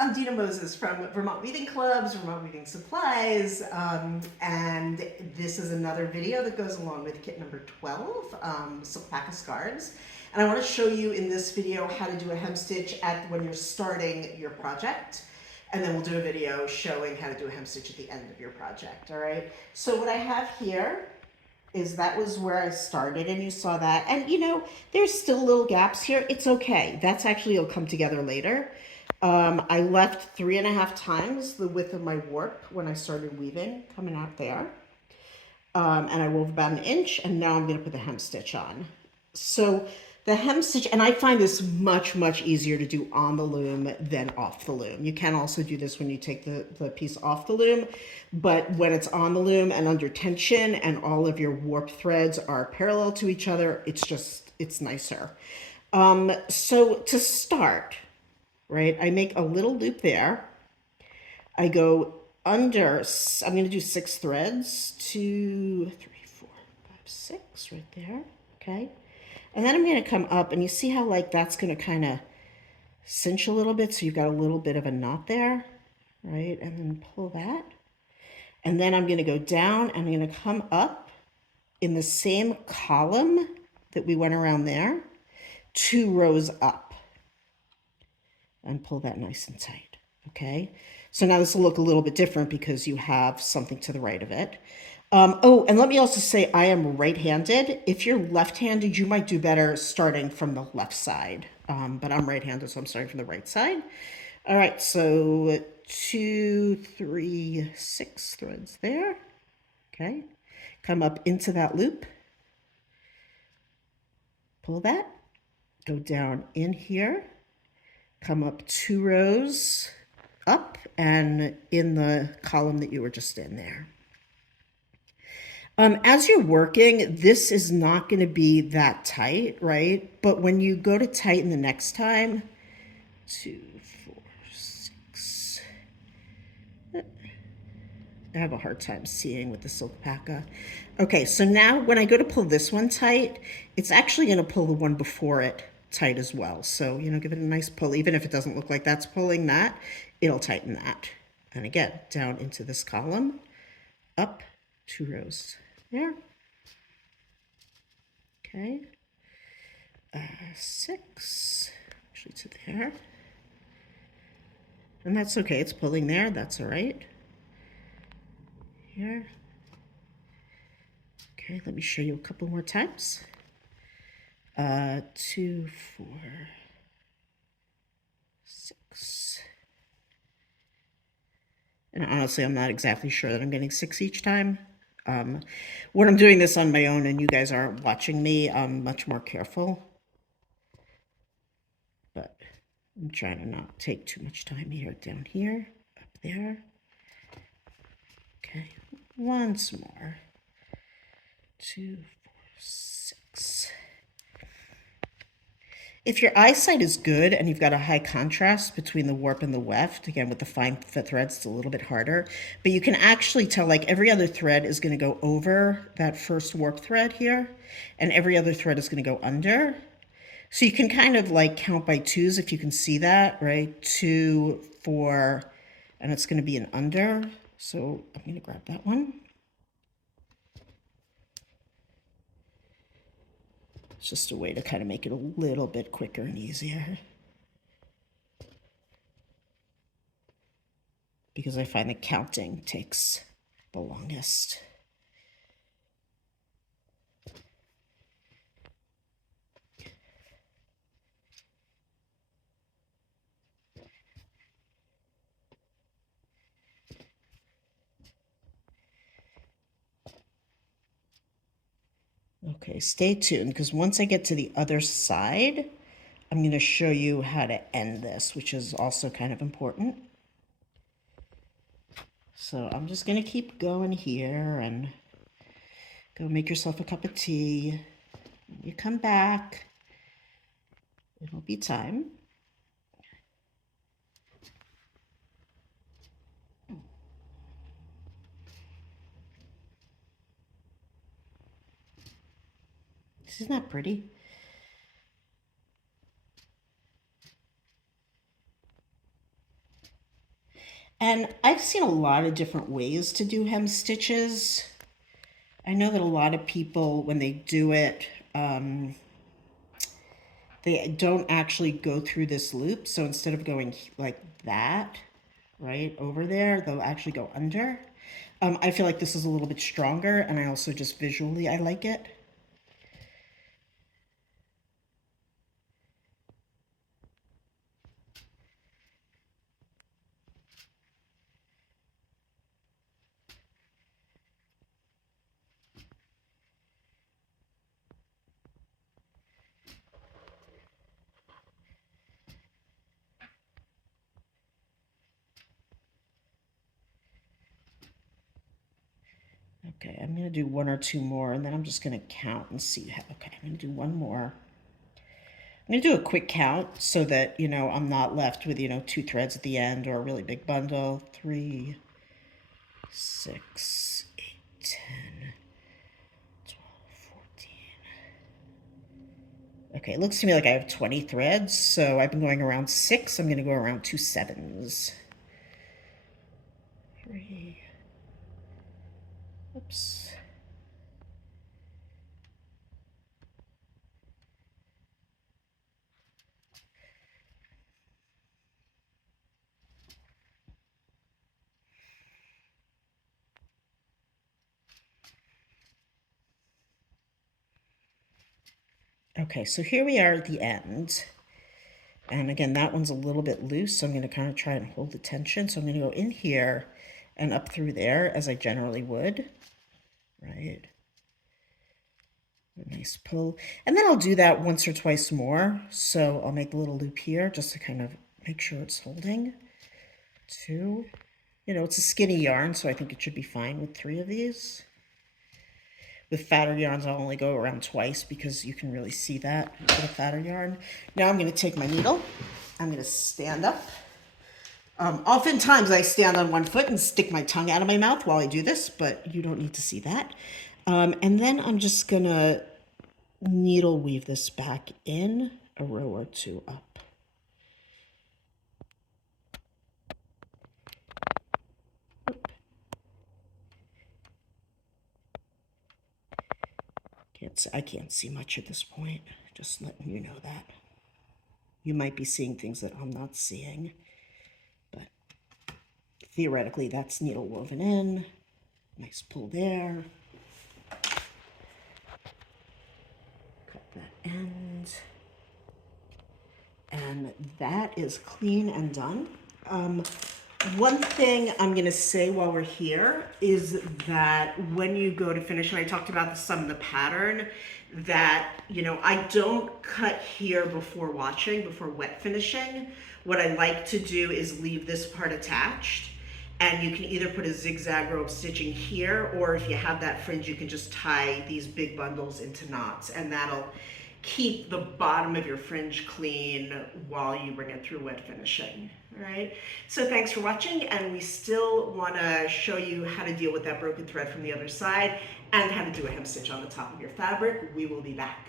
I'm Dina Moses from Vermont Weaving Clubs, Vermont Weaving Supplies, and this is another video that goes along with kit number 12, Silk Pack of Scarves. And I want to show you in this video how to do a hem stitch when you're starting your project. And then we'll do a video showing how to do a hem stitch at the end of your project, all right? So what I have here is that was where I started, and you saw that. And you know, there's still little gaps here. It's okay. That's actually, it'll come together later. I left 3.5 times the width of my warp when I started weaving, coming out there. And I wove about 1 inch, and now I'm going to put the hem stitch on. So the hem stitch, and I find this much, much easier to do on the loom than off the loom. You can also do this when you take the piece off the loom, but when it's on the loom and under tension and all of your warp threads are parallel to each other, it's nicer. So to start, right, I make a little loop there. I go under, I'm going to do 6 threads, 2, 3, 4, 5, 6 right there, okay? And then I'm going to come up, and you see how like that's going to kind of cinch a little bit, so you've got a little bit of a knot there, right? And then pull that. And then I'm going to go down, and I'm going to come up in the same column that we went around there, 2 rows up, and pull that nice and tight, okay? So now this will look a little bit different because you have something to the right of it. Oh, and let me also say I am right-handed. If you're left-handed, you might do better starting from the left side. But I'm right-handed, so I'm starting from the right side. All right, so 2, 3, 6 threads there. Okay, come up into that loop. Pull that, go down in here, come up 2 rows up and in the column that you were just in there. As you're working, this is not going to be that tight, right? But when you go to tighten the next time, 2, 4, 6. I have a hard time seeing with the silk paca. Okay, so now when I go to pull this one tight, it's actually going to pull the one before it tight as well. So, you know, give it a nice pull. Even if it doesn't look like that's pulling that, it'll tighten that. And again, down into this column, up 2 rows there. Okay. 6, actually to there. And that's okay, it's pulling there, that's all right. Here. Okay, let me show you a couple more times. 2, 4, 6. And honestly, I'm not exactly sure that I'm getting 6 each time. When I'm doing this on my own and you guys aren't watching me, I'm much more careful. But I'm trying to not take too much time here. Down here, up there. Okay, once more. 2, 4, 6. If your eyesight is good and you've got a high contrast between the warp and the weft, again with the fine threads, it's a little bit harder, but you can actually tell like every other thread is going to go over that first warp thread here, and every other thread is going to go under. So you can kind of like count by 2s if you can see that, right? 2, 4, and it's going to be an under. So I'm going to grab that one. It's just a way to kind of make it a little bit quicker and easier. Because I find the counting takes the longest. Okay, stay tuned, because once I get to the other side, I'm going to show you how to end this, which is also kind of important. So I'm just going to keep going here and go make yourself a cup of tea. When you come back, it'll be time. Isn't that pretty? And I've seen a lot of different ways to do hem stitches. I know that a lot of people, when they do it, they don't actually go through this loop. So instead of going like that, right over there, they'll actually go under. I feel like this is a little bit stronger, and I also just visually, I like it. Okay, I'm gonna do one or two more, and then I'm just gonna count and see how, okay, I'm gonna do one more. I'm gonna do a quick count so that, you know, I'm not left with, you know, 2 threads at the end or a really big bundle. 3, 6, 8, 10, 12, 14. Okay, it looks to me like I have 20 threads, so I've been going around 6. I'm gonna go around 2 7s. 3, oops. Okay, so here we are at the end. And again, that one's a little bit loose, so I'm going to kind of try and hold the tension. So I'm going to go in here and up through there as I generally would, right? A nice pull. And then I'll do that once or twice more. So I'll make a little loop here just to kind of make sure it's holding. 2. You know, it's a skinny yarn, so I think it should be fine with 3 of these. With fatter yarns, I'll only go around twice because you can really see that with a fatter yarn. Now I'm going to take my needle. I'm going to stand up. Oftentimes I stand on one foot and stick my tongue out of my mouth while I do this, but you don't need to see that. And then I'm just going to needle weave this back in a row or 2 up. I can't see much at this point, just letting you know that. You might be seeing things that I'm not seeing, but theoretically that's needle woven in. Nice pull there. Cut that end. And that is clean and done. One thing I'm going to say while we're here is that when you go to finish, and I talked about some of the pattern, that, you know, I don't cut here before watching, before wet finishing. What I like to do is leave this part attached, and you can either put a zigzag row of stitching here, or if you have that fringe, you can just tie these big bundles into knots, and that'll keep the bottom of your fringe clean while you bring it through wet finishing. All right, so thanks for watching, and we still want to show you how to deal with that broken thread from the other side and how to do a hem stitch on the top of your fabric. We will be back.